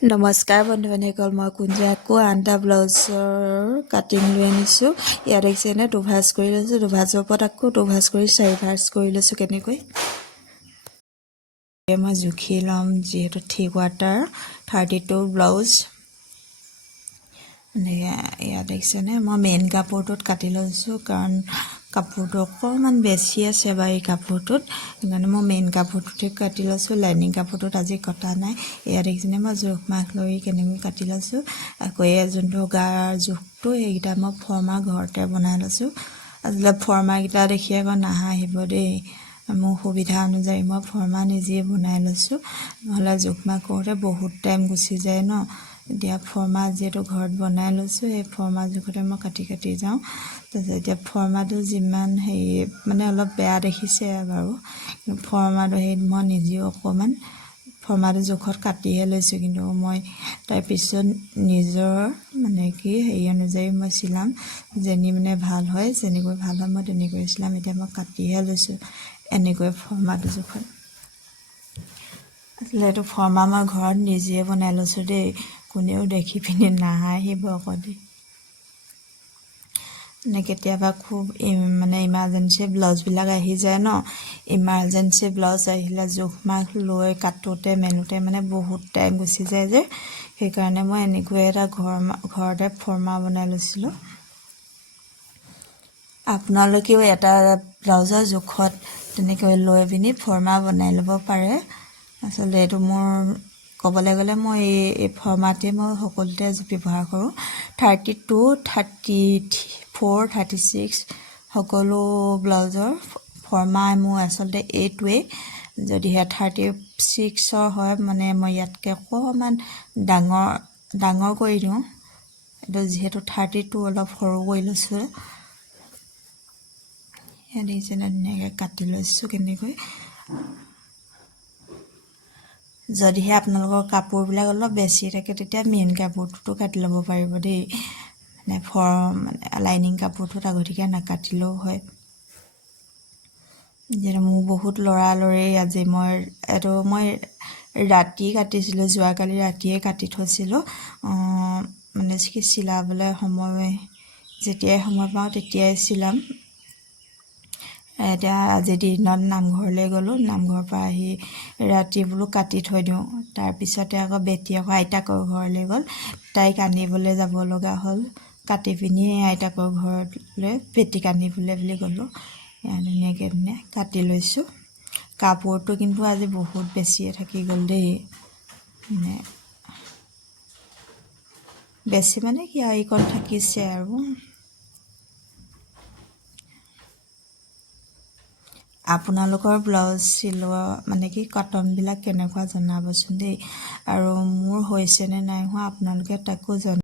নমস্কাৰ বন্ধু বান্ধৱীসকল মই কুঞ্জা আকৌ আন এটা ব্লাউজৰ কাটিং লৈ আনিছোঁ ইয়াত দেখিছেনে দুভাজ কৰি লৈছোঁ দুভাজৰ ওপৰত আকৌ দুভাজ কৰি চাৰিভাজ কৰি লৈছোঁ কেনেকৈ মই জুখি ল'ম যিহেতু three quarter thirty two blouse ইয়াত দেখিছেনে মই মেইন কাপোৰটোত কাটি লৈছোঁ কাৰণ কাপোৰটো অকণমান বেছি আছে বাৰু এই কাপোৰটোত সেইকাৰণে মই মেইন কাপোৰটোতে কাটি লৈছোঁ লাইনিং কাপোৰটোত আজি কটা নাই এয়া দেখিছেনে মই জোখ মাখ লৈ কেনেকৈ কাটি লৈছোঁ আকৌ এই যোনটো গাৰ জোখটো সেইকেইটা মই ফৰ্মা ঘৰতে বনাই লৈছোঁ আচলতে ফৰ্মাকেইটা দেখি আকৌ নাহাঁহিব দেই মোৰ সুবিধা অনুযায়ী মই ফৰ্মা নিজেই বনাই লৈছোঁ নহ'লে জোখ মাখ কৰোঁতে বহুত টাইম গুচি যায় ন এতিয়া ফৰ্মা যিহেতু ঘৰত বনাই লৈছোঁ সেই ফৰ্মা জোখতে মই কাটি কাটি যাওঁ। তাৰপিছত এতিয়া ফৰ্মাটো যিমান হেৰি মানে অলপ বেয়া দেখিছে বাৰু কিন্তু ফৰ্মাটো সেই মই নিজেও অকণমান ফৰ্মাটো জোখত কাটিহে লৈছোঁ কিন্তু মই তাৰপিছত নিজৰ মানে কি হেৰি অনুযায়ী মই চিলাম। যেনি মানে ভাল হয় যেনেকৈ ভাল হয় মই তেনেকৈ চিলাম এতিয়া মই কাটিহে লৈছোঁ এনেকৈ ফৰ্মাটো জোখত। আচলতে এইটো ফৰ্মা মই ঘৰত নিজে বনাই লৈছোঁ দেই। কোনেও দেখি পিনি নাহাঁহিব আকৌ দেই মানে কেতিয়াবা খুব মানে ইমাৰ্জেঞ্চি ব্লাউজবিলাক আহি যায় ন ইমাৰ্জেঞ্চি ব্লাউজ আহিলে জোখ মাখ লৈ কাটোতে মেলোঁতে মানে বহুত টাইম গুচি যায় যে সেইকাৰণে মই এনেকৈ এটা ঘৰ ঘৰতে ফৰ্মা বনাই লৈছিলোঁ। আপোনালোকেও এটা ব্লাউজৰ জোখত তেনেকৈ লৈ পিনি ফৰ্মা বনাই ল'ব পাৰে। আচলতে এইটো মোৰ ক'বলৈ গ'লে মই এই এই ফৰ্মাটোৱে মই সকলোতে ব্যৱহাৰ কৰোঁ। Thirty two thirty four thirty six সকলো ব্লাউজৰ ফৰ্মা মোৰ আচলতে এইটোৱেই যদিহে থাৰ্টি ছিক্সৰ হয় মানে মই ইয়াতকৈ অকণমান ডাঙৰ ডাঙৰ কৰি দিওঁ। এইটো যিহেতু থাৰ্টি টু অলপ সৰু কৰি লৈছোঁ। দেখিছেনে ধুনীয়াকৈ কাটি লৈছোঁ কেনেকৈ। যদিহে আপোনালোকৰ কাপোৰবিলাক অলপ বেছি থাকে তেতিয়া মেইন কাপোৰটোতো কাটি ল'ব পাৰিব দেই। মানে ফৰ্ম মানে লাইনিং কাপোৰটোত আগতীয়াকৈ নাকাটিলেও হয়। যিহেতু মোৰ বহুত লৰালৰি আজি মই এইটো মই ৰাতি কাটিছিলোঁ যোৱাকালি ৰাতিয়ে কাটি থৈছিলোঁ। মানে কি চিলাবলৈ সময় যেতিয়াই সময় পাওঁ তেতিয়াই চিলাম। এতিয়া আজি দিনত নামঘৰলৈ গ'লোঁ নামঘৰৰ পৰা আহি ৰাতি বোলো কাটি থৈ দিওঁ। তাৰপিছতে আকৌ বেটি আকৌ আইতাকৰ ঘৰলৈ গ'ল। তাইক আনিবলৈ যাব লগা হ'ল। কাটি পিনি আইতাকৰ ঘৰলৈ বেটিক আনিবলৈ বুলি গ'লোঁ। ধুনীয়াকৈ ধুনীয়া কাটি লৈছোঁ। কাপোৰটো কিন্তু আজি বহুত বেছিয়ে থাকি গ'ল দেই। মানে বেছি মানে কি আৰু থাকিছে আৰু। আপোনালোকৰ ব্লাউজ চিলোৱা মানে কি কটনবিলাক কেনেকুৱা জনাবচোন দেই। আৰু মোৰ হৈছেনে নাই হোৱা আপোনালোকে তাকো জনাব